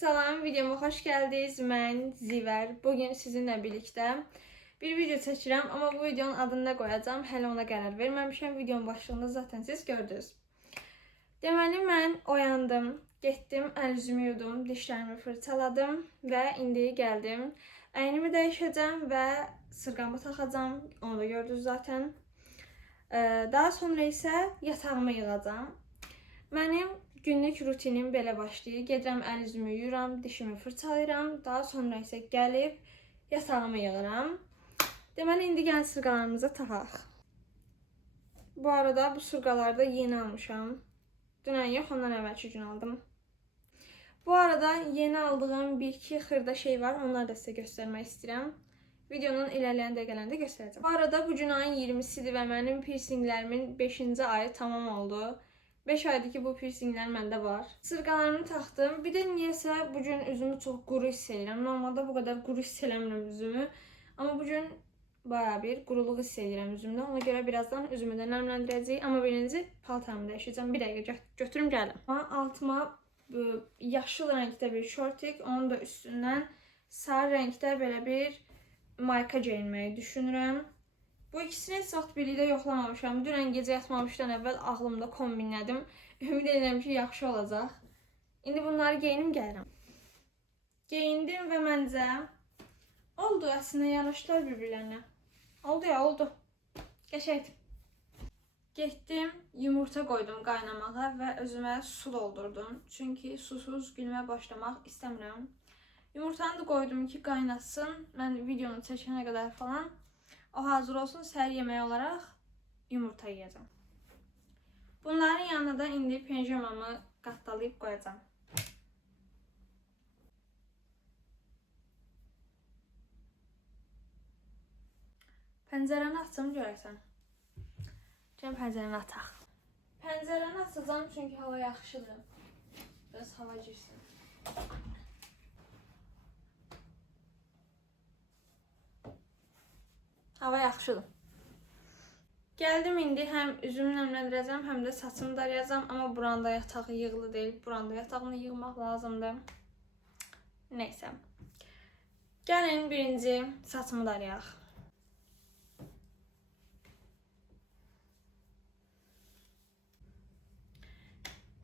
Salam, videoma xoş gəldiniz. Mən Zivər. Bugün sizinlə birlikdə bir video çəkirəm, amma bu videonun adını da qoyacağam. Hələ ona qərar verməmişəm. Videonun başlığında zaten siz gördünüz. Deməli, mən oyandım, getdim, əl-üzümü yudum, dişlərimi fırçaladım və indi gəldim. Əynimi dəyişəcəm və sırğamı taxacam. Onu da gördünüz zaten. Daha sonra isə yatağımı yığacam. Mənim günlük rutinim belə başlayır. Gedirəm, əl-üzümü yuyuram, dişimi fırçalayıram. Daha sonra isə gəlib yatağımı yığıram. Deməli, indi gəlin sırğalarımızı taxaq. Bu arada bu sırğaları da yeni almışam. Dünən yox, ondan əvvəlki gün aldım. Bu arada yeni aldığım bir-iki xırda şey var. Onları da sizə göstərmək istəyirəm. Videonun ilerleyen dəqiqələrində göstərəcəm. Bu arada bu gün ayın 20-sidir və mənim piercinglərimin 5-ci ayı tamam oldu. 5 aydır ki bu piercinglər məndə var. Sırğalarımı taxdım. Bir də niyəsə bugün üzümü çox quru hiss edirəm. Normalda bu qədər quru hiss eləmirəm üzümü. Amma bugün bayağı bir quruluq hiss edirəm üzümdə. Ona görə birazdan üzümü də nəmləndirəcəyik. Amma birinci paltarımı dəyişəcəm. Bir dəqiqə götürüm gəlim. Altıma yaşıl rəngdə bir şortik, onun da üstündən sarı rəngdə belə bir mayka geyinməyi düşünürəm. Bu ikisini heç vaxt birlikdə yoxlamamışam. Dünən gecə yatmamışdan əvvəl ağlımda kombinlədim. Ümid edirəm ki, yaxşı olacaq. İndi bunları geyinim gəlirəm. Geyindim və məncə oldu, əslində yanaşdılar bir-birlərinə. Oldu ya, oldu. Qəşəngdir. Getdim, yumurta qoydum qaynamağa və özümə su doldurdum. Çünki susuz günümə başlamaq istəmirəm. Yumurtanı da qoydum ki, qaynasın. Mən videonu çəkənə qədər falan o hazır olsun, səhər yeməyi olaraq yumurta yiyəcəm. Bunların yanına da indi pijamamı qatdalayıb qoyacağam. Pəncərəni açım görəsən. Gəlin pəncərəni ataq. Pəncərəni açacağım çünki hava yaxşıdır. Biraz hava girsin. Hava yaxşıdır. Gəldim indi həm üzümü nəmləndirəcəm, həm də saçımı darayacağam. Amma buranda yataq yığılı deyil. Buranda yatağını yığmaq lazımdır. Neysə. Gəlin birinci saçımı darayaq.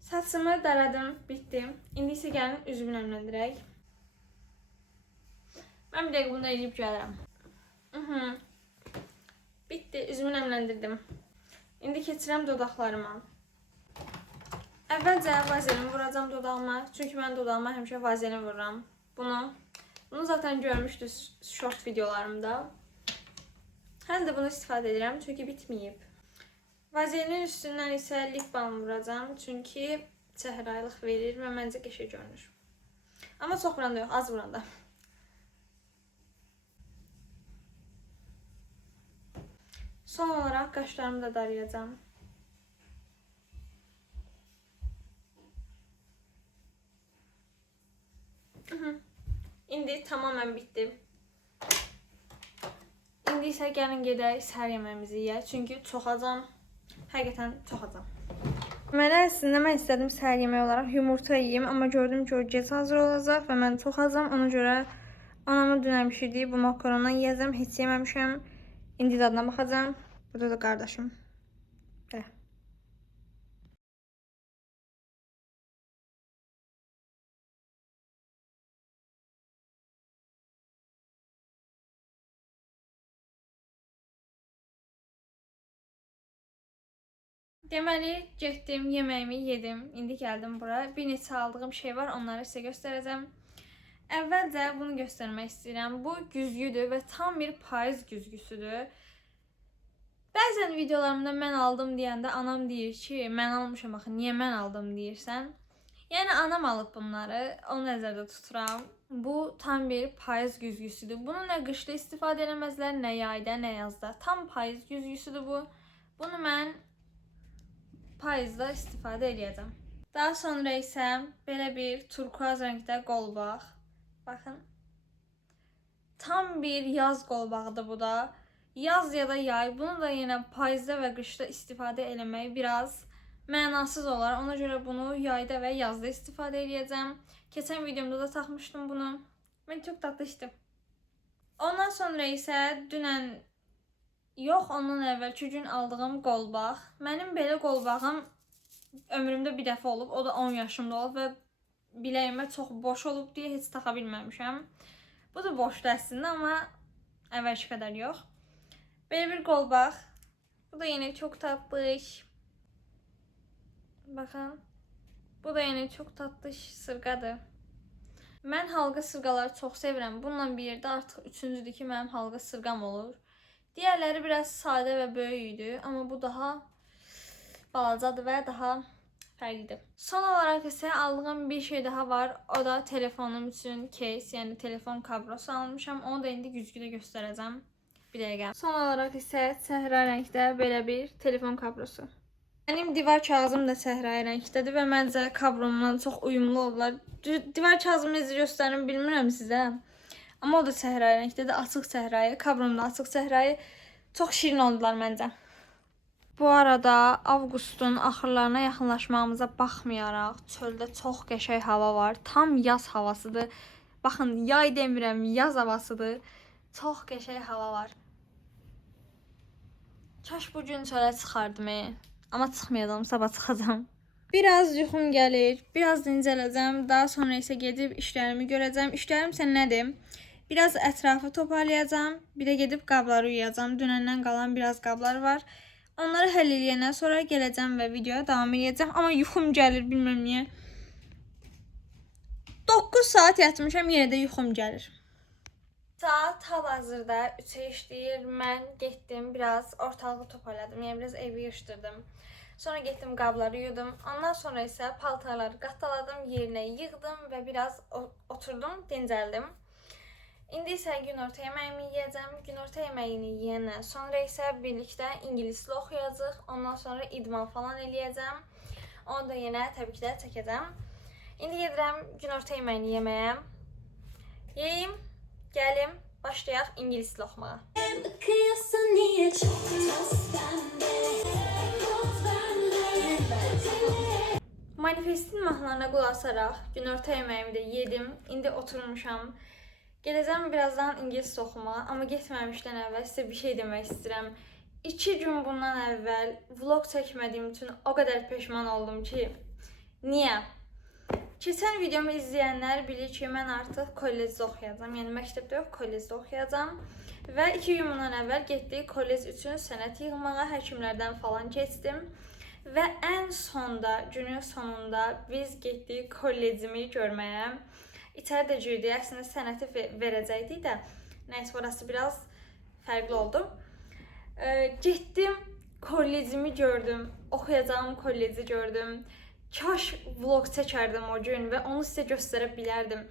Saçımı daradım, bitdi. İndi isə gəlin üzümü nəmləndirək. Mən bir dəqiqə bunu eləyib gəlirəm. Bitti, üzümü nəmləndirdim. İndi keçirəm dodaqlarıma. Əvvəlcə vazelin vuracam dodağıma. Çünki mən dodağıma həmişə vazelin vururam. Bunu zaten görmüşdünüz short videolarımda. Hələ də bunu istifadə edirəm çünki bitməyib. Vazelinin üstündən isə lip balm vuracam. Çünki çəhrayılıq verir və məncə qəşəng görünür. Amma çox vuranda yox, az vuranda. Son olarak qaşlarımı da darayacağım. İndi tamamen bitdi. İndi isə gəlin gedək səhər yeməyimizi yeyək. Çünki çox acam. Həqiqətən çox acam. Deməli, əslində mən istədim səhər yeməyi olaraq yumurta yeyeyim. Amma gördüm ki, o gec hazır olacaq və mən çox acam. Ona görə anamın dünən pişirdiyi bu makarondan yeyəcəm. Heç yeməmişəm. İndi dadına baxacağım. Burada da qardaşım. Belə. Deməli, getdim, yeməyimi yedim. İndi gəldim bura. Bir neçə aldığım şey var, onları sizə göstərəcəm. Əvvəlcə bunu göstərmək istəyirəm. Bu güzgüdür və tam bir payız güzgüsüdür. Bəzən videolarımda mən aldım deyəndə anam deyir ki, mən almışam axı, niyə mən aldım deyirsən? Yəni anam alıb bunları, onu nəzərdə tuturam. Bu tam bir payız güzgüsüdür. Bunu nə qışda istifadə eləməzlər, nə yayda, nə yazda. Tam payız güzgüsüdür bu. Bunu mən payızda istifadə edəcəm. Daha sonra isə belə bir turkuaz rəngdə qolbaq. Baxın. Tam bir yaz qolbağıdır bu da. Yaz ya da yay. Bunu da yenə payızda və qışda istifadə eləmək biraz mənasız olar. Ona görə bunu yayda və yazda istifadə edəcəm. Keçən videomda da taxmışdım bunu. Mən çox tatlışdım. Ondan sonra isə dünən yox, ondan əvvəlki gün aldığım qolbaq. Mənim belə qolbağım ömrümdə bir dəfə olub. O da 10 yaşımda olub və biləyimə çox boş olub deyə heç taxa bilməmişəm. Bu da boşdur əslində, amma əvvəlki qədər yox. Belə bir qolbaq. Bu da yine çok tatlış. Bakın. Bu da yine çok tatlış sırğadır. Mən halqa sırğaları çox sevirəm. Bununla bir yerdə artıq üçüncüdür ki, mənim halqa sırğam olur. Diğerləri biraz sadə və böyük idi, amma bu daha balacadır və daha fərqlidir. Son olaraq isə aldığım bir şey daha var. O da telefonum üçün case, yəni telefon kablosu almışam. Onu da indi güzgüdə göstərəcəm. Bir dəqiqə. Son olaraq isə səhra rəngdə belə bir telefon kablosu. Mənim divar kağızım da səhra rəngdədir və məncə kablomla çox uyumlu oldular. Divar kağızımı necə göstərim bilmirəm sizə. Amma o da səhra rəngdədir, açıq səhrayı, kablom da açıq səhrayı. Çox şirin oldular məncə. Bu arada avqustun axırlarına yaxınlaşmağımıza baxmayaraq çöldə çox qəşəng hava var. Tam yaz havasıdır. Baxın, yay demirəm, yaz havasıdır. Çox qəşəng hava var. Kaş bu gün çölə çıxardım. Amma çıxmayacağam, sabah çıxacağam. Biraz yuxum gəlir, biraz dincələcəm. Daha sonra isə gedib işlərimi görəcəm. İşlərim isə nədir? Biraz ətrafı toparlayacağım. Bir də gedib qabları yuyacağım. Dünəndən qalan biraz qablar var. Onları həll edəndən sonra gələcəm və videoya davam edəcəm. Amma yuxum gəlir, bilmirəm niyə. 9 saat yatmışam, yenə də yuxum gəlir. Saat hal-hazırda 3'e işləyir. Mən getdim, biraz ortalığı toparladım. Yəni biraz evi yığışdırdım. Sonra getdim, qabları yudum. Ondan sonra isə paltarları qataladım, yerinə yığdım və biraz oturdum, dincəldim. İndi isə günorta yeməyimi yiyəcəm. Günorta yeməyini yiyəndən sonra isə birlikdə ingilisli oxuyacaq. Ondan sonra idman falan eləyəcəm. Onu da yenə təbii ki də çəkəcəm. İndi gedirəm günorta yeməyini yeməyə. Yeyim, gəlim, başlayaq ingilisli oxumağa. Manifestin mahnılarına qulaq asaraq günorta yeməyimi də yedim. İndi oturmuşam. Gedəcəm birazdan ingiliscə oxumağa, amma getməmişdən əvvəl sizə bir şey demək istəyirəm. 2 gün bundan əvvəl vlog çəkmədiyim üçün o qədər peşman oldum ki, niyə? Keçən videomu izləyənlər bilir ki, mən artıq kollecdə oxuyacağam. Yəni məktəbdə yox, kollecdə oxuyacağam. Və 2 gün bundan əvvəl getdik kollec üçün sənət yığmağa, həkimlərdən falan keçdim. Və ən sonda, günün sonunda biz getdik kollecimi görməyə. İçəri də girdik, əslində sənəti verəcəkdik də, nəysə orası biraz fərqli oldu. Getdim, kollecimi gördüm, oxuyacağım kolleci gördüm. Kaş vlog çəkərdim o gün və onu sizə göstərə bilərdim.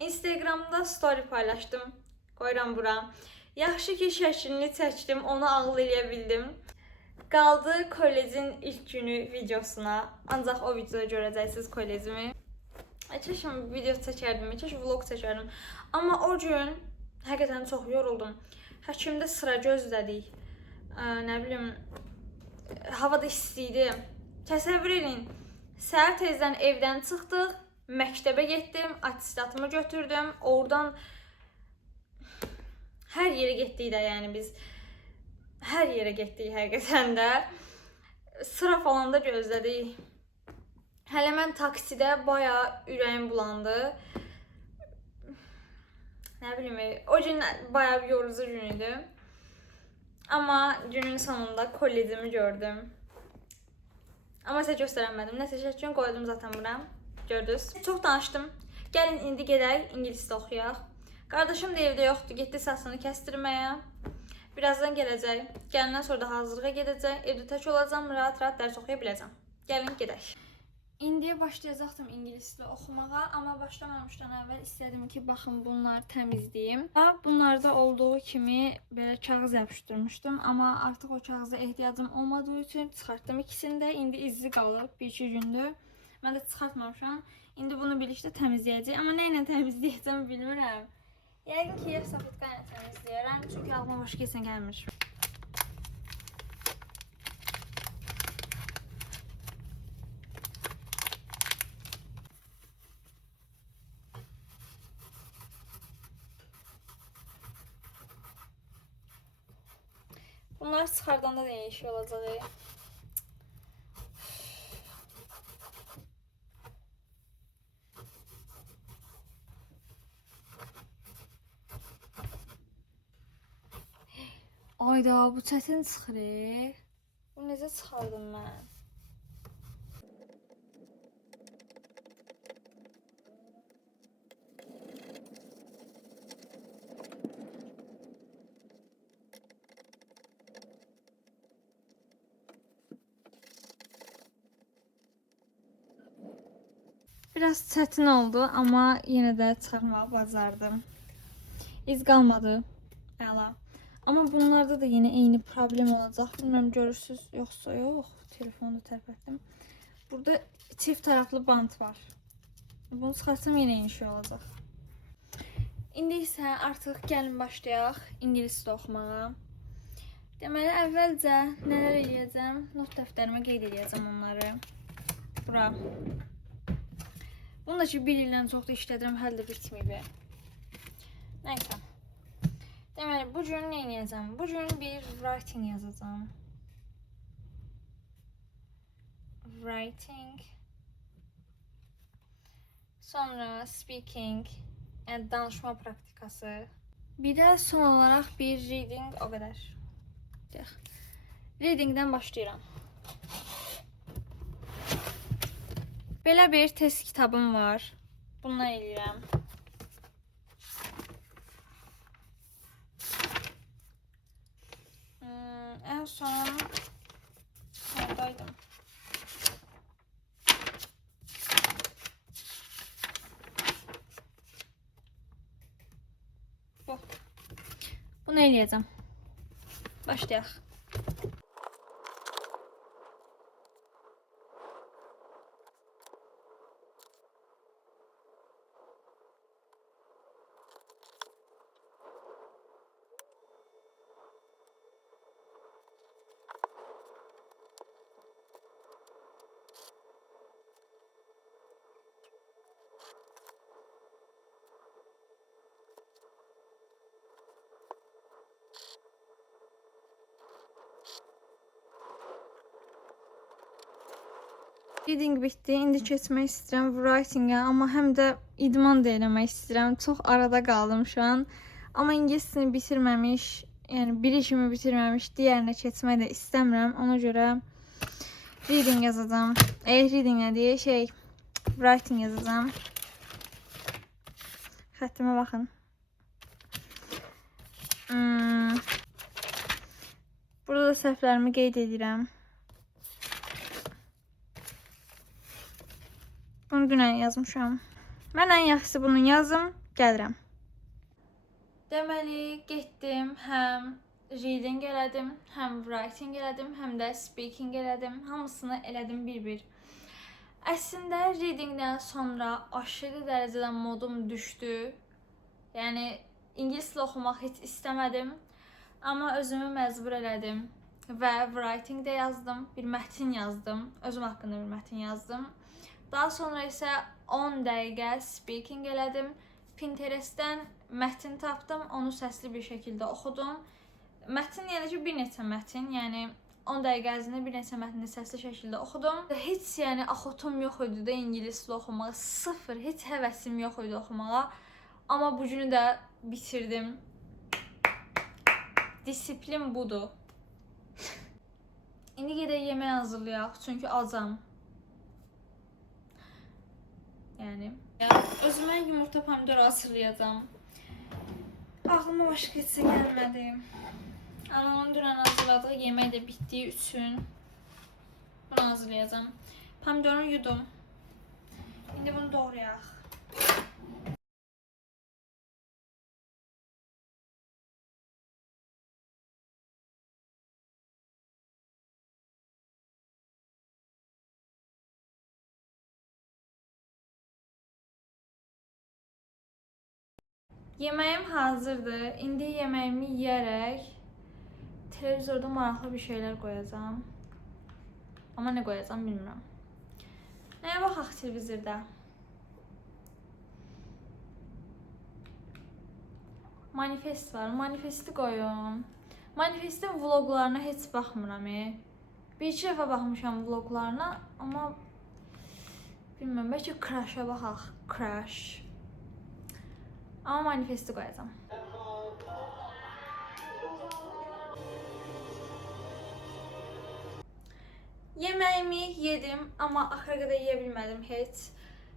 Instagramda story paylaşdım, qoyuram bura. Yaxşı ki, şəklini çəkdim, onu ağıl eləyə bildim. Qaldı kollecin ilk günü videosuna, ancaq o videoda görəcəksiniz kollecimi. Keşke video çəkərdim, keşke vlog çəkərdim. Amma o gün həqiqətən çox yoruldum. Həkimdə sıra gözlədik. Nə bilim, havada isti idi. Təsəvvür edin, səhər tezdən evdən çıxdıq, məktəbə getdim, attestatımı götürdüm. Oradan hər yerə getdik də, yəni biz hər yerə getdik həqiqətən də. Sıra falan da gözlədik. Hələ mən taksidə bayağı ürəyim bulandı. Nə bilim, o gün bayağı yorucu gün idi. Amma günün sonunda kollecimi gördüm. Amma sizə göstərəmədim. Nəsə şəkilini qoydum zaten bura. Gördünüz. Çox danışdım. Gəlin indi gedək ingiliscə oxuyaq. Qardaşım da evdə yoxdur. Getdi saçını kəstirməyə. Birazdan gələcək. Gələndən sonra da hazırlığa gedəcək. Evdə tək olacağım. Rahat-rahat dərs oxuya biləcəm. Gəlin gedək. İndiyə başlayacaqdım ingiliscə oxumağa, amma başlamamışdan əvvəl istədim ki, baxın bunları təmizləyim. Bunlarda olduğu kimi belə kağız yapışdırmışdım, amma artıq o kağıza ehtiyacım olmadığı üçün çıxartdım ikisini də. İndi izi qalıb 1-2 gündür. Mən də çıxartmamışam. İndi bunu birlikdə təmizləyəcəyik, amma nə ilə təmizləyəcəm bilmirəm. Yəqin ki, salfetka ilə təmizləyərəm, çünki ağlıma başqa heç nə gəlmir. Bunlar çıxardanda da yeni şey olacaq. Ayda, bu çətin çıxır. Bu necə çıxardım mən? Biraz çətin oldu, amma yenə də çıxarmağı bacardım. İz qalmadı. Əla. Amma bunlarda da yine eyni problem olacaq. Bilmirəm görürsüz yoxsa yox. Telefonu da tərpətdim. Burada çift taraflı bant var. Bunu çıxarsam yine eyni şey olacaq. İndi isə artıq gəlin başlayaq ingilis dili oxumağa. Deməli əvvəlcə nələr eləyəcəm? Not dəftərimə qeyd edəcəm onları. Bura. Bunu da ki bir ildən çoxdur işlədirəm, hələ də bitməyib. Nəysə. Deməli bugün nə edəcəm? Bugün bir writing yazacağam. Writing. Sonra speaking, yəni danışma praktikası. Bir də son olaraq bir reading, o qədər. Readingdən başlayıram. Belə bir test kitabım var. Bundan eləyirəm. En son neredeydim? Bu. Bunu eləyəcəm. Başlayaq. Reading bitdi. İndi keçmək istəyirəm writing-ə, amma həm də idman da eləmək istəyirəm. Çox arada qaldım şu an. Amma ingilisini bitirməmiş, yəni biri kimi bitirməmiş digərinə keçmək də istəmirəm. Ona görə reading yazacağam. Reading nə deyə writing yazacağam. Xəttimə baxın. Burada da səhvlərimi qeyd edirəm. Bunu dünən yazmışam. Mən ən yaxşısı bunu yazım, gəlirəm. Deməli, getdim, həm reading elədim, həm writing elədim, həm də speaking elədim. Hamısını elədim bir-bir. Əslində, readingdən sonra aşırı dərəcədə modum düşdü. Yəni, ingilis dili oxumaq heç istəmədim. Amma özümü məcbur elədim və writing də yazdım, bir mətin yazdım. Özüm haqqında bir mətin yazdım. Daha sonra isə 10 dəqiqə speaking elədim. Pinterestdən mətin tapdım, onu səsli bir şəkildə oxudum. Mətin yəni ki, bir neçə mətin, yəni 10 dəqiqə ərzində bir neçə mətni səsli şəkildə oxudum. Heç yəni axotum yox idi də ingilis dili oxumağa, sıfır, heç həvəsim yox idi oxumağa. Amma bu günü də bitirdim. Disiplin budur. İndi gedək yemək hazırlayaq, çünki acam. Yani özüme yumurta pomidor hazırlayacağım. Aklıma başka heç şey gəlmədi. Anamın dünən hazırladığı yemək də bitdiyi üçün bunu hazırlayacağım. Pomidorunu yudum. İndi bunu doğrayaq. Yemeğim hazırdır. İndi yemeğimi yiyərək televizorda maraqlı bir şeyler koyacağım. Ama ne koyacağım bilmirəm. Nəyə baxaq televizorda? Manifest var. Manifesti koyun. Manifestin vloqlarına heç baxmıram. Bir-iki dəfə baxmışam vloqlarına, amma bilmirəm, bəlkə Crash-a baxaq. Crash. Amma manifesti qoyacam. Yeməyimi yedim, amma axıra qədər yeyə bilmədim heç.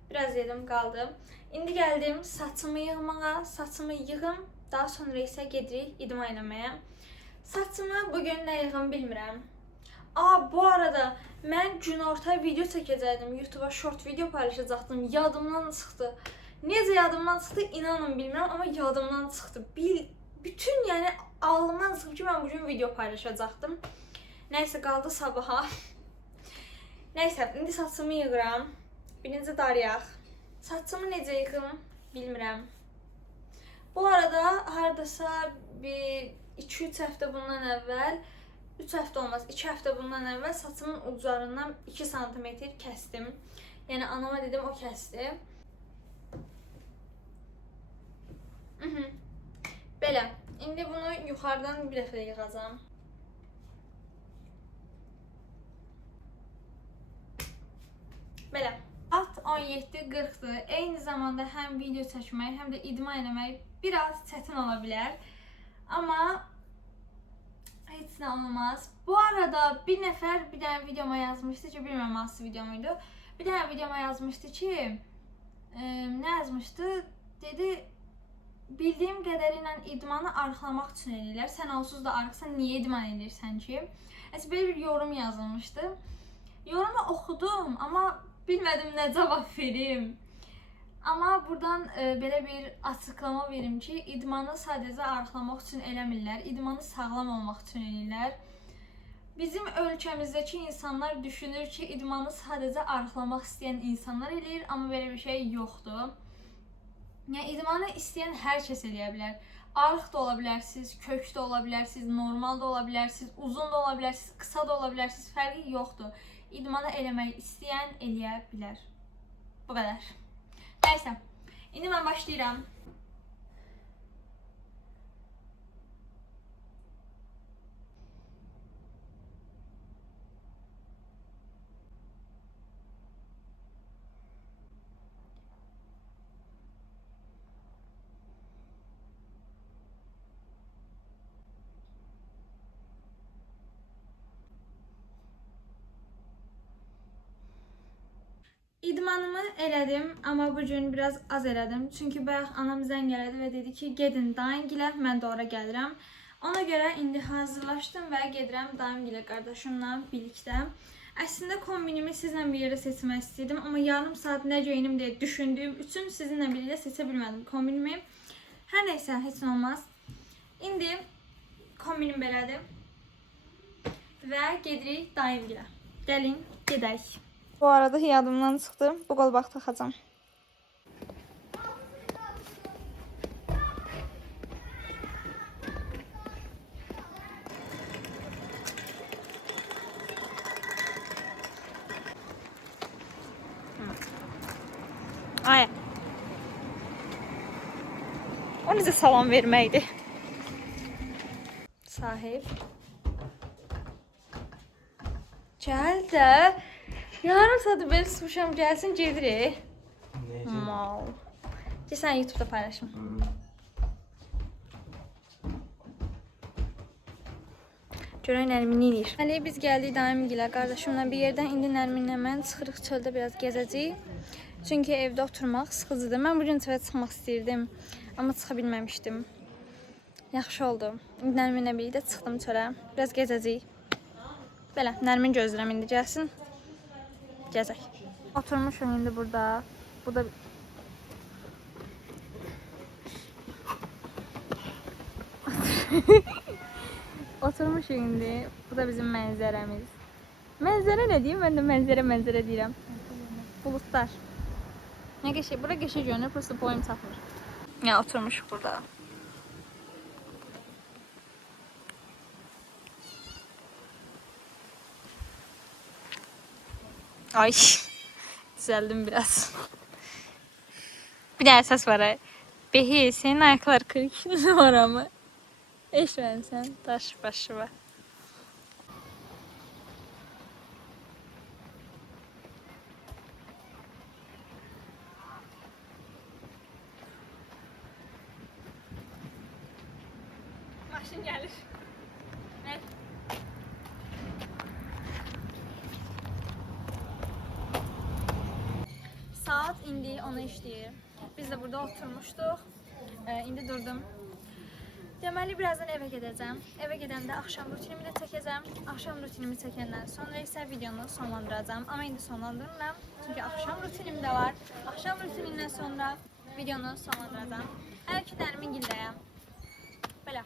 Biraz yedim, qaldı. İndi gəldim saçımı yığmağa. Saçımı yığım, daha sonra isə gedirik idman eləməyə. Saçımı bugün nə yığım bilmirəm. Bu arada mən günorta video çəkəcəkdim. YouTube'a short video paylaşacaqdım. Yadımdan çıxdı. Necə yadımdan çıxdı inanın bilmirəm, amma yadımdan çıxdı. Bütün yəni ağlımdan çıxıb ki mən bugün video paylaşacaqdım. Nəysə qaldı sabaha. Nəysə indi saçımı yığıram. Birinci darıyaq. Saçımı necə yığım bilmirəm. Bu arada hardasa bir 2-3 həftə bundan əvvəl, 3 həftə olmaz, 2 həftə bundan əvvəl saçımın uclarından 2 sm kəsdim. Yəni anama dedim, o kəsdi. Belə. İndi bunu yuxarıdan bir dəfə yığacam. Belə. Saat 17:40-dır. Eyni zamanda həm video çəkmək, həm də idman eləmək biraz çətin ola bilər. Amma heç nə olmaz. Bu arada bir nəfər bir dənə videoma yazmışdı ki, bilmirəm hansı videomuydu. Bir dənə videoma yazmışdı ki, nə yazmışdı? Dedi, bildiyim qədərilə idmanı arıqlamaq üçün eləyirlər. Sən onsuz da arıqsan, niyə idman edirsən ki? Belə bir yorum yazılmışdı. Yorumu oxudum, amma bilmədim nə cavab verim. Amma buradan belə bir açıqlama verim ki, idmanı sadəcə arıqlamaq üçün eləmirlər. İdmanı sağlam olmaq üçün eləyirlər. Bizim ölkəmizdəki insanlar düşünür ki, idmanı sadəcə arıqlamaq istəyən insanlar eləyir, amma belə bir şey yoxdur. Yəni idmanı istəyən hər kəs eləyə bilər. Arıq da ola bilərsiniz, kök də ola bilərsiniz, normal da ola bilərsiniz, uzun da ola bilərsiniz, qısa da ola bilərsiniz, fərqi yoxdur. İdmanı eləmək istəyən eləyə bilər. Bu qədər. Nəysə, indi mən başlayıram. İdmanımı elədim, amma bu gün biraz az elədim. Çünki bayaq anam zəng elədi və dedi ki, gedin dayıngilə, mən də ora gəlirəm. Ona görə indi hazırlaşdım və gedirəm dayıngilə qardaşımla birlikdə. Əslində kombinimi sizlə bir yerdə seçmək istəyirdim, amma yarım saat nə geyinim deyə düşündüyüm üçün sizinlə birlikdə seçə bilmədim kombinimi. Hər nəysə, heç nə olmaz. İndi kombinim belədir və gedirik dayıngilə. Gəlin, gedək. Bu arada yadımdan çıxdı. Bu qolbaq taxacam. Ay. O necə salam verməkdir? Sahib. Gəl də. Yarım saatı belə sıxmışam, gəlsin gedirik. Mal. Ki sən YouTube'da paylaşım. Görək Nərmin nə edir. Hələ biz gəldik Daimigilə qardaşımla bir yerdən. İndi Nərminlə mən çıxırıq çöldə biraz gəzəcəyik. Çünki evdə oturmaq sıxıcıdır. Mən bugün çölə çıxmaq istəyirdim, amma çıxa bilməmişdim. Yaxşı oldu. İndi Nərminlə birlikdə çıxdım çölə. Biraz gəzəcəyik. Belə, Nərmin gözləyirəm indi gəlsin. Gəzək. Oturmuşum indi burada. Bu da oturmuşum indi. Bu da bizim mənzərəmiz. Mənzərə nə deyim? Mən də mənzərə deyirəm. Bulutlar. Nə qəşəng. Bura qəşəng görünür. Prosta boyum çatmır. Ya oturmuşuq burada. Ay, düzeldim biraz. Bir daha ses var. Behi, senin ayaklar kırık numara mı? Eşitməmisən, daş başı var. Maşın gəlir. Evet. Saat indi 10'a işləyir. Biz də burada oturmuşduq. İndi durdum. Deməli, birazdan evə gedəcəm. Evə gedəndə axşam rutinimi də çəkəcəm. Axşam rutinimi çəkəndən sonra isə videonu sonlandıracağım. Amma indi sonlandırmıram. Çünki axşam rutinim də var. Axşam rutinindən sonra videonu sonlandıracağım. Hələ ki, dərimin gildəyəm. Belə.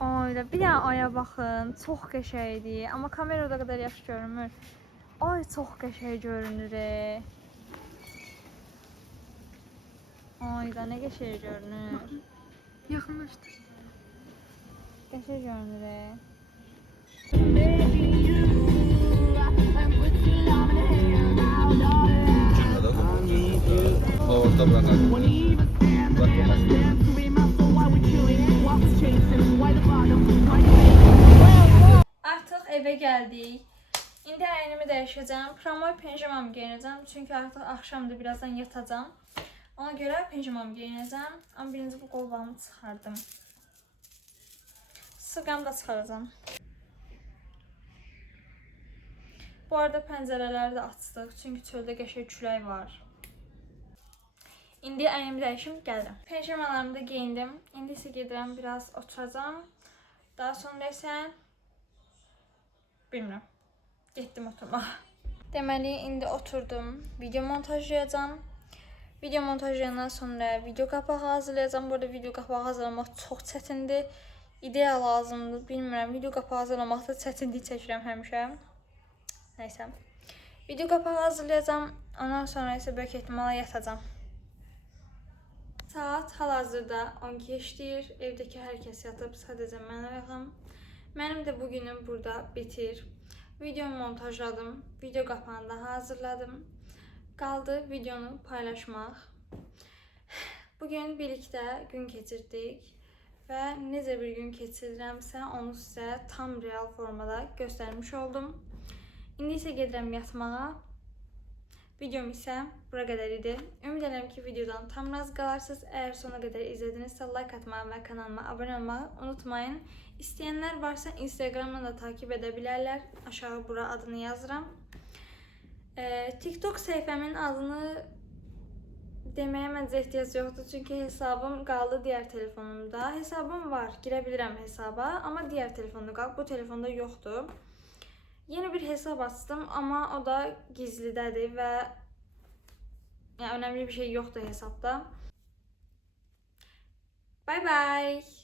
Ayda, bir dənə aya baxın. Çox qəşəngdir. Amma kamerada qədər yaxşı görünmür. Ay, çox qəşəng görünür. Ayda, nə qəşəng görünür. Yaxınlaşdır. Qəşəng görünür. Orada bırakalım. Artıq evə gəldik. İndi əynimi dəyişəcəm. Promoy pijamamı geyinəcəm. Çünki artıq axşamdır, birazdan yatacağam. Ona görə pijamamı geyinəcəm. Amma birinci bu qolbağımı çıxardım. Sırğamı da çıxaracağım. Bu arada pəncərələri də açdıq. Çünki çöldə qəşəng külək var. İndi əynimi dəyişim, gəldim. Pijamalarımı da geyindim. İndi isə gedirəm, biraz oturacağım. Daha sonra isə bilmirəm. Getdim oturmağa. Deməli, indi oturdum. Video montajlayacağım. Video montajlayandan sonra video qapağı hazırlayacağım. Bu arada video qapağı hazırlamaq çox çətindir. İdeya lazımdır, bilmirəm. Video qapağı hazırlamaqda çətinlik çəkirəm həmişə. Nəysə. Video qapağı hazırlayacağım. Ondan sonra isə böyük ehtimalla yatacağam. Saat hal-hazırda 12 işləyir. Evdəki hər kəs yatıb, sadəcə mən ayağım. Mənim də bugünüm burada bitir. Videomu montajladım. Video qapağını da hazırladım. Qaldı videonu paylaşmaq. Bugün birlikdə gün keçirdik. Və necə bir gün keçirirəmsə, onu sizə tam real formada göstərmiş oldum. İndi isə gedirəm yatmağa. Videom isə bura qədər idi. Ümid edirəm ki, videodan tam razı qalarsınız. Əgər sona qədər izlədinizsə, like atmağı və kanalıma abunə olmağı unutmayın. İstəyənlər varsa Instagramdan da takip edə bilərlər. Aşağı bura adını yazıram. TikTok səhifəmin adını deməyə məncə ehtiyac yoxdur. Çünki hesabım qaldı digər telefonumda. Hesabım var, girə bilirəm hesaba. Amma digər telefonda qalıb, bu telefonda yoxdur. Yeni bir hesab açdım, amma o da gizlidədir və yəni, önəmli bir şey yoxdur hesabda. Bye bye.